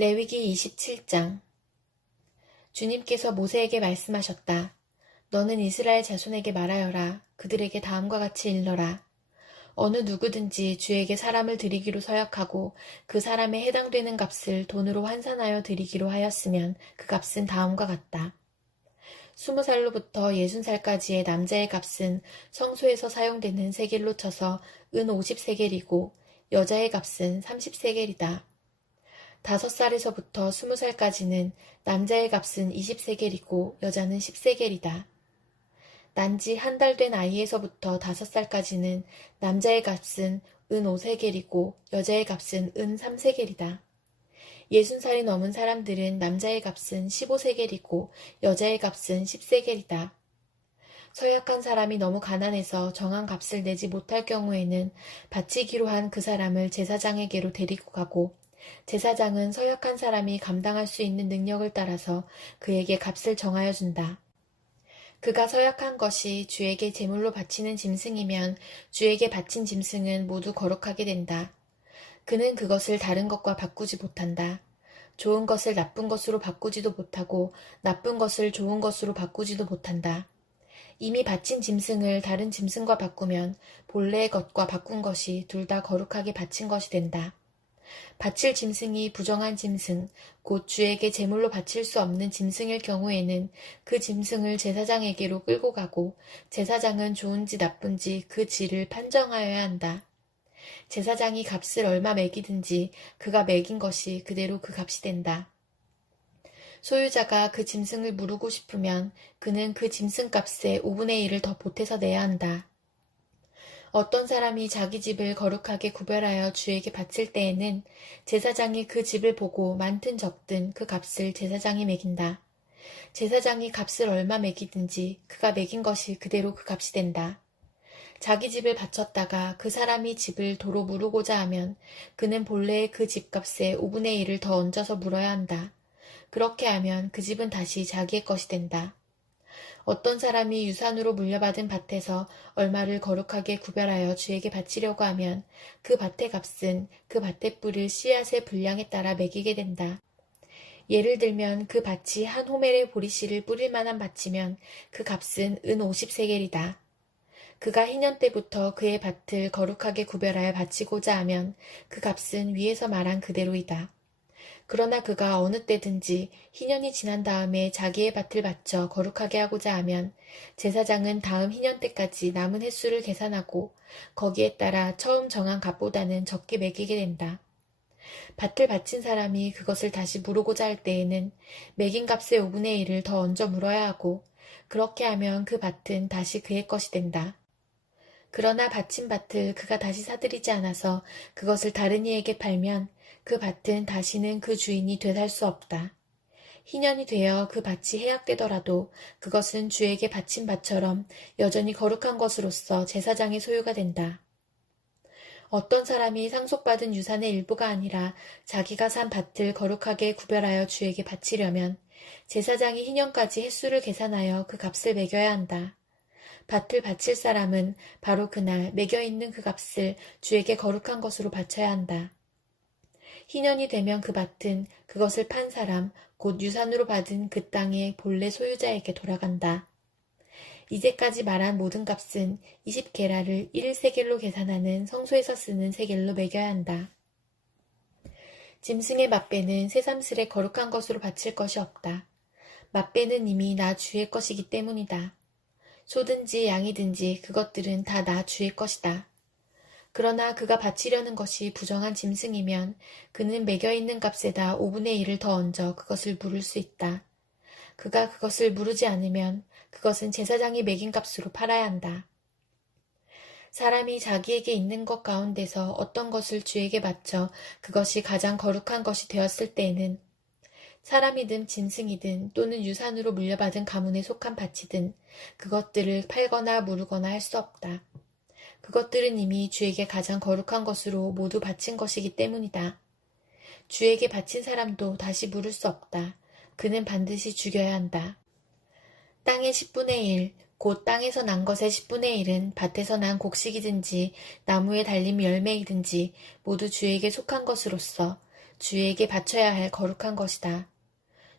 레위기 27장. 주님께서 모세에게 말씀하셨다. 너는 이스라엘 자손에게 말하여라. 그들에게 다음과 같이 일러라. 어느 누구든지 주에게 사람을 드리기로 서약하고 그 사람에 해당되는 값을 돈으로 환산하여 드리기로 하였으면 그 값은 다음과 같다. 20살로부터 60살까지의 남자의 값은 성소에서 사용되는 세겔로 쳐서 은 50세겔이고 여자의 값은 30세겔이다. 5살에서부터 20살까지는 남자의 값은 20세겔이고 여자는 10세겔이다. 난지 한 달 된 아이에서부터 5살까지는 남자의 값은 은 5세겔이고 여자의 값은 은 3세겔이다. 60살이 넘은 사람들은 남자의 값은 15세겔이고 여자의 값은 10세겔이다. 서약한 사람이 너무 가난해서 정한 값을 내지 못할 경우에는 바치기로 한 그 사람을 제사장에게로 데리고 가고 제사장은 서약한 사람이 감당할 수 있는 능력을 따라서 그에게 값을 정하여 준다. 그가 서약한 것이 주에게 제물로 바치는 짐승이면 주에게 바친 짐승은 모두 거룩하게 된다. 그는 그것을 다른 것과 바꾸지 못한다. 좋은 것을 나쁜 것으로 바꾸지도 못하고 나쁜 것을 좋은 것으로 바꾸지도 못한다. 이미 바친 짐승을 다른 짐승과 바꾸면 본래의 것과 바꾼 것이 둘 다 거룩하게 바친 것이 된다. 바칠 짐승이 부정한 짐승, 곧 주에게 제물로 바칠 수 없는 짐승일 경우에는 그 짐승을 제사장에게로 끌고 가고 제사장은 좋은지 나쁜지 그 질을 판정하여야 한다. 제사장이 값을 얼마 매기든지 그가 매긴 것이 그대로 그 값이 된다. 소유자가 그 짐승을 무르고 싶으면 그는 그 짐승값의 5분의 1을 더 보태서 내야 한다. 어떤 사람이 자기 집을 거룩하게 구별하여 주에게 바칠 때에는 제사장이 그 집을 보고 많든 적든 그 값을 제사장이 매긴다. 제사장이 값을 얼마 매기든지 그가 매긴 것이 그대로 그 값이 된다. 자기 집을 바쳤다가 그 사람이 집을 도로 무르고자 하면 그는 본래의 그 집값의 5분의 1을 더 얹어서 물어야 한다. 그렇게 하면 그 집은 다시 자기의 것이 된다. 어떤 사람이 유산으로 물려받은 밭에서 얼마를 거룩하게 구별하여 주에게 바치려고 하면 그 밭의 값은 그 밭에 뿌릴 씨앗의 분량에 따라 매기게 된다. 예를 들면 그 밭이 한 호멜의 보리씨를 뿌릴 만한 밭이면 그 값은 은 50세겔이다. 그가 희년 때부터 그의 밭을 거룩하게 구별하여 바치고자 하면 그 값은 위에서 말한 그대로이다. 그러나 그가 어느 때든지 희년이 지난 다음에 자기의 밭을 바쳐 거룩하게 하고자 하면 제사장은 다음 희년 때까지 남은 횟수를 계산하고 거기에 따라 처음 정한 값보다는 적게 매기게 된다. 밭을 바친 사람이 그것을 다시 무르고자 할 때에는 매긴 값의 5분의 1을 더 얹어 물어야 하고 그렇게 하면 그 밭은 다시 그의 것이 된다. 그러나 바친 밭을 그가 다시 사들이지 않아서 그것을 다른 이에게 팔면 그 밭은 다시는 그 주인이 되살 수 없다. 희년이 되어 그 밭이 해약되더라도 그것은 주에게 바친 밭처럼 여전히 거룩한 것으로서 제사장의 소유가 된다. 어떤 사람이 상속받은 유산의 일부가 아니라 자기가 산 밭을 거룩하게 구별하여 주에게 바치려면 제사장이 희년까지 횟수를 계산하여 그 값을 매겨야 한다. 밭을 바칠 사람은 바로 그날 매겨있는 그 값을 주에게 거룩한 것으로 바쳐야 한다. 희년이 되면 그 밭은 그것을 판 사람, 곧 유산으로 받은 그 땅의 본래 소유자에게 돌아간다. 이제까지 말한 모든 값은 20게라를 1세겔로 계산하는 성소에서 쓰는 세겔로 매겨야 한다. 짐승의 맛배는 새삼스레 거룩한 것으로 바칠 것이 없다. 맛배는 이미 나 주의 것이기 때문이다. 소든지 양이든지 그것들은 다 나 주의 것이다. 그러나 그가 바치려는 것이 부정한 짐승이면 그는 매겨있는 값에다 5분의 1을 더 얹어 그것을 물을 수 있다. 그가 그것을 무르지 않으면 그것은 제사장이 매긴 값으로 팔아야 한다. 사람이 자기에게 있는 것 가운데서 어떤 것을 주에게 바쳐 그것이 가장 거룩한 것이 되었을 때에는 사람이든 짐승이든 또는 유산으로 물려받은 가문에 속한 밭이든 그것들을 팔거나 무르거나 할 수 없다. 그것들은 이미 주에게 가장 거룩한 것으로 모두 바친 것이기 때문이다. 주에게 바친 사람도 다시 물을 수 없다. 그는 반드시 죽여야 한다. 땅의 10분의 1, 곧 땅에서 난 것의 10분의 1은 밭에서 난 곡식이든지 나무에 달린 열매이든지 모두 주에게 속한 것으로서 주에게 바쳐야 할 거룩한 것이다.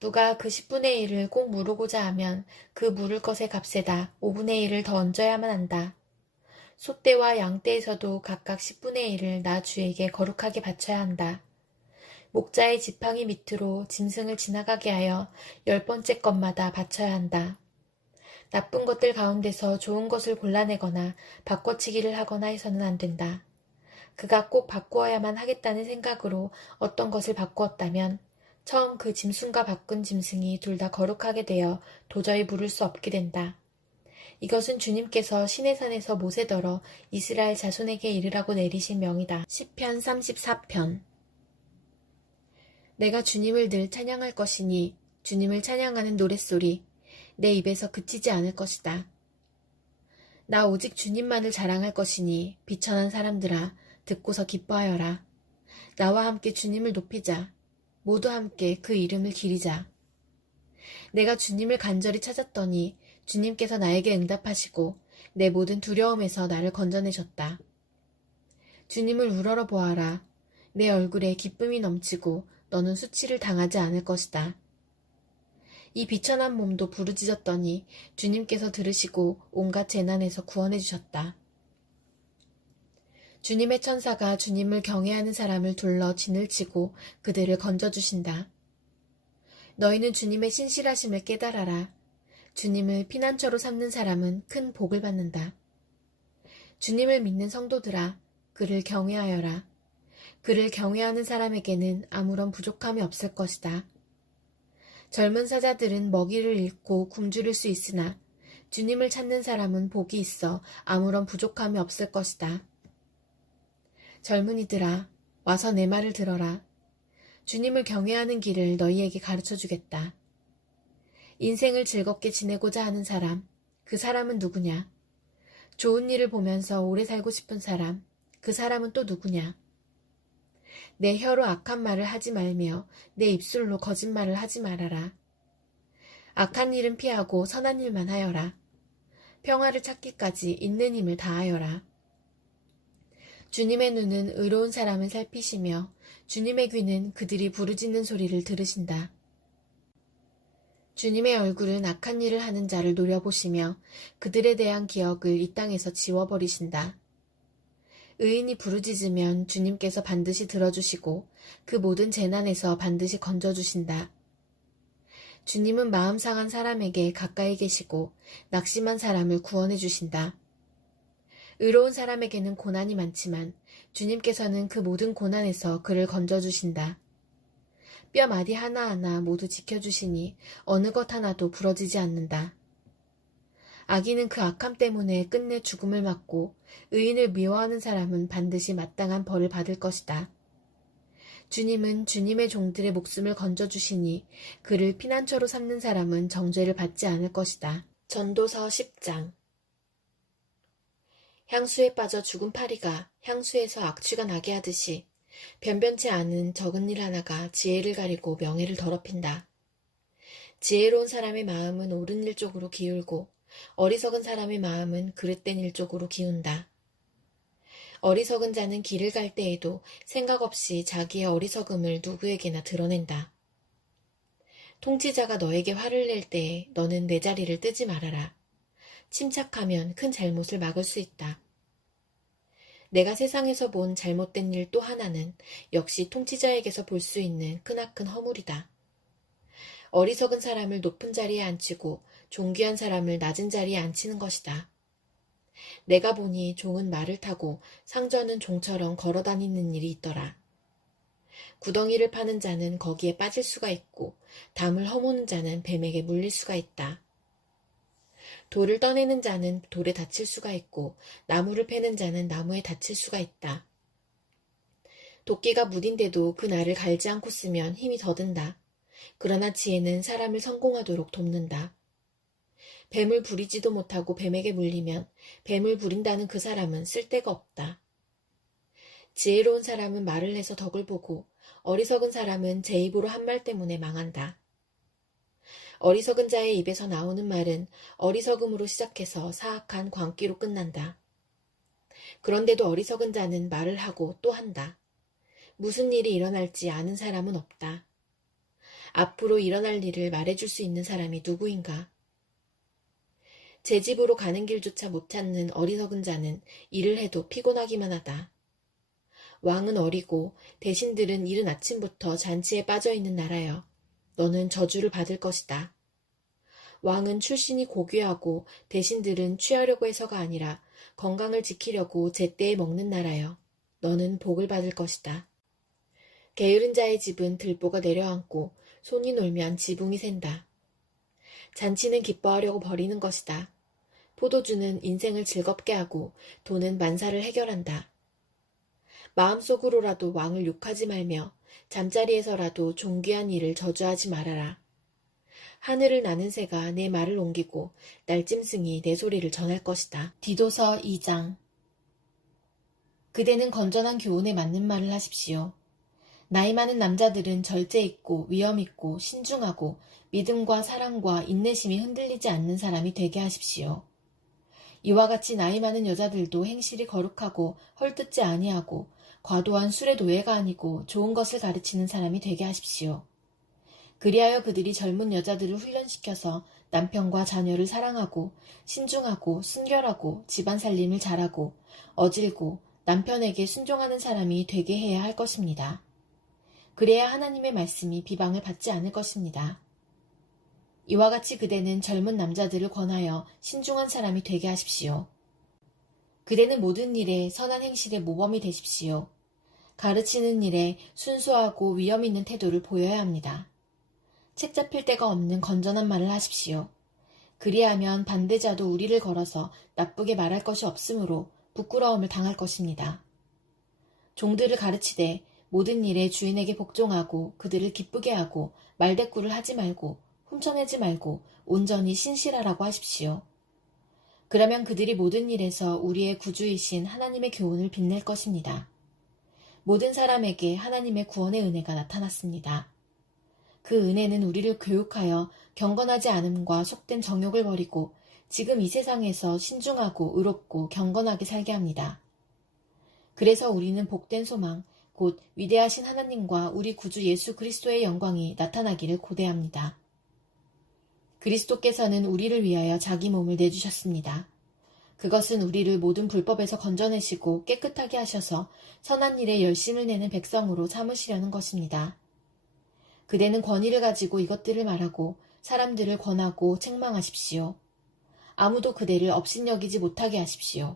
누가 그 10분의 1을 꼭 물으고자 하면 그 물을 것의 값에다 5분의 1을 더 얹어야만 한다. 소떼와 양떼에서도 각각 10분의 1을 나 주에게 거룩하게 바쳐야 한다. 목자의 지팡이 밑으로 짐승을 지나가게 하여 10번째 것마다 바쳐야 한다. 나쁜 것들 가운데서 좋은 것을 골라내거나 바꿔치기를 하거나 해서는 안 된다. 그가 꼭 바꾸어야만 하겠다는 생각으로 어떤 것을 바꾸었다면 처음 그 짐승과 바꾼 짐승이 둘 다 거룩하게 되어 도저히 물을 수 없게 된다. 이것은 주님께서 시내산에서 모세더러 이스라엘 자손에게 이르라고 내리신 명이다. 시편 34편. 내가 주님을 늘 찬양할 것이니 주님을 찬양하는 노랫소리 내 입에서 그치지 않을 것이다. 나 오직 주님만을 자랑할 것이니 비천한 사람들아 듣고서 기뻐하여라. 나와 함께 주님을 높이자. 모두 함께 그 이름을 기리자. 내가 주님을 간절히 찾았더니 주님께서 나에게 응답하시고 내 모든 두려움에서 나를 건져내셨다. 주님을 우러러 보아라. 내 얼굴에 기쁨이 넘치고 너는 수치를 당하지 않을 것이다. 이 비천한 몸도 부르짖었더니 주님께서 들으시고 온갖 재난에서 구원해 주셨다. 주님의 천사가 주님을 경외하는 사람을 둘러 진을 치고 그들을 건져주신다. 너희는 주님의 신실하심을 깨달아라. 주님을 피난처로 삼는 사람은 큰 복을 받는다. 주님을 믿는 성도들아, 그를 경외하여라. 그를 경외하는 사람에게는 아무런 부족함이 없을 것이다. 젊은 사자들은 먹이를 잃고 굶주릴 수 있으나 주님을 찾는 사람은 복이 있어 아무런 부족함이 없을 것이다. 젊은이들아, 와서 내 말을 들어라. 주님을 경외하는 길을 너희에게 가르쳐 주겠다. 인생을 즐겁게 지내고자 하는 사람, 그 사람은 누구냐? 좋은 일을 보면서 오래 살고 싶은 사람, 그 사람은 또 누구냐? 내 혀로 악한 말을 하지 말며 내 입술로 거짓말을 하지 말아라. 악한 일은 피하고 선한 일만 하여라. 평화를 찾기까지 있는 힘을 다하여라. 주님의 눈은 의로운 사람을 살피시며 주님의 귀는 그들이 부르짖는 소리를 들으신다. 주님의 얼굴은 악한 일을 하는 자를 노려보시며 그들에 대한 기억을 이 땅에서 지워버리신다. 의인이 부르짖으면 주님께서 반드시 들어주시고 그 모든 재난에서 반드시 건져주신다. 주님은 마음 상한 사람에게 가까이 계시고 낙심한 사람을 구원해 주신다. 의로운 사람에게는 고난이 많지만 주님께서는 그 모든 고난에서 그를 건져주신다. 뼈 마디 하나하나 모두 지켜주시니 어느 것 하나도 부러지지 않는다. 악인은 그 악함 때문에 끝내 죽음을 맞고 의인을 미워하는 사람은 반드시 마땅한 벌을 받을 것이다. 주님은 주님의 종들의 목숨을 건져주시니 그를 피난처로 삼는 사람은 정죄를 받지 않을 것이다. 전도서 10장. 향수에 빠져 죽은 파리가 향수에서 악취가 나게 하듯이 변변치 않은 적은 일 하나가 지혜를 가리고 명예를 더럽힌다. 지혜로운 사람의 마음은 옳은 일 쪽으로 기울고 어리석은 사람의 마음은 그릇된 일 쪽으로 기운다. 어리석은 자는 길을 갈 때에도 생각 없이 자기의 어리석음을 누구에게나 드러낸다. 통치자가 너에게 화를 낼 때에 너는 내 자리를 뜨지 말아라. 침착하면 큰 잘못을 막을 수 있다. 내가 세상에서 본 잘못된 일 또 하나는 역시 통치자에게서 볼 수 있는 크나큰 허물이다. 어리석은 사람을 높은 자리에 앉히고 존귀한 사람을 낮은 자리에 앉히는 것이다. 내가 보니 종은 말을 타고 상전은 종처럼 걸어다니는 일이 있더라. 구덩이를 파는 자는 거기에 빠질 수가 있고 담을 허무는 자는 뱀에게 물릴 수가 있다. 돌을 떠내는 자는 돌에 다칠 수가 있고 나무를 패는 자는 나무에 다칠 수가 있다. 도끼가 무딘데도 그 날을 갈지 않고 쓰면 힘이 더 든다. 그러나 지혜는 사람을 성공하도록 돕는다. 뱀을 부리지도 못하고 뱀에게 물리면 뱀을 부린다는 그 사람은 쓸데가 없다. 지혜로운 사람은 말을 해서 덕을 보고 어리석은 사람은 제 입으로 한 말 때문에 망한다. 어리석은 자의 입에서 나오는 말은 어리석음으로 시작해서 사악한 광기로 끝난다. 그런데도 어리석은 자는 말을 하고 또 한다. 무슨 일이 일어날지 아는 사람은 없다. 앞으로 일어날 일을 말해줄 수 있는 사람이 누구인가? 제 집으로 가는 길조차 못 찾는 어리석은 자는 일을 해도 피곤하기만 하다. 왕은 어리고 대신들은 이른 아침부터 잔치에 빠져있는 나라여. 너는 저주를 받을 것이다. 왕은 출신이 고귀하고 대신들은 취하려고 해서가 아니라 건강을 지키려고 제때에 먹는 나라여. 너는 복을 받을 것이다. 게으른 자의 집은 들보가 내려앉고 손이 놀면 지붕이 샌다. 잔치는 기뻐하려고 벌이는 것이다. 포도주는 인생을 즐겁게 하고 돈은 만사를 해결한다. 마음속으로라도 왕을 욕하지 말며 잠자리에서라도 존귀한 일을 저주하지 말아라. 하늘을 나는 새가 내 말을 옮기고 날짐승이 내 소리를 전할 것이다. 디도서 2장. 그대는 건전한 교훈에 맞는 말을 하십시오. 나이 많은 남자들은 절제 있고 위엄 있고 신중하고 믿음과 사랑과 인내심이 흔들리지 않는 사람이 되게 하십시오. 이와 같이 나이 많은 여자들도 행실이 거룩하고 헐뜯지 아니하고 과도한 술의 노예가 아니고 좋은 것을 가르치는 사람이 되게 하십시오. 그리하여 그들이 젊은 여자들을 훈련시켜서 남편과 자녀를 사랑하고 신중하고 순결하고 집안 살림을 잘하고 어질고 남편에게 순종하는 사람이 되게 해야 할 것입니다. 그래야 하나님의 말씀이 비방을 받지 않을 것입니다. 이와 같이 그대는 젊은 남자들을 권하여 신중한 사람이 되게 하십시오. 그대는 모든 일에 선한 행실의 모범이 되십시오. 가르치는 일에 순수하고 위엄 있는 태도를 보여야 합니다. 책 잡힐 데가 없는 건전한 말을 하십시오. 그리하면 반대자도 우리를 걸어서 나쁘게 말할 것이 없으므로 부끄러움을 당할 것입니다. 종들을 가르치되 모든 일에 주인에게 복종하고 그들을 기쁘게 하고 말대꾸를 하지 말고 훔쳐내지 말고 온전히 신실하라고 하십시오. 그러면 그들이 모든 일에서 우리의 구주이신 하나님의 교훈을 빛낼 것입니다. 모든 사람에게 하나님의 구원의 은혜가 나타났습니다. 그 은혜는 우리를 교육하여 경건하지 않음과 속된 정욕을 버리고 지금 이 세상에서 신중하고 의롭고 경건하게 살게 합니다. 그래서 우리는 복된 소망, 곧 위대하신 하나님과 우리 구주 예수 그리스도의 영광이 나타나기를 고대합니다. 그리스도께서는 우리를 위하여 자기 몸을 내주셨습니다. 그것은 우리를 모든 불법에서 건져내시고 깨끗하게 하셔서 선한 일에 열심을 내는 백성으로 삼으시려는 것입니다. 그대는 권위를 가지고 이것들을 말하고 사람들을 권하고 책망하십시오. 아무도 그대를 업신여기지 못하게 하십시오.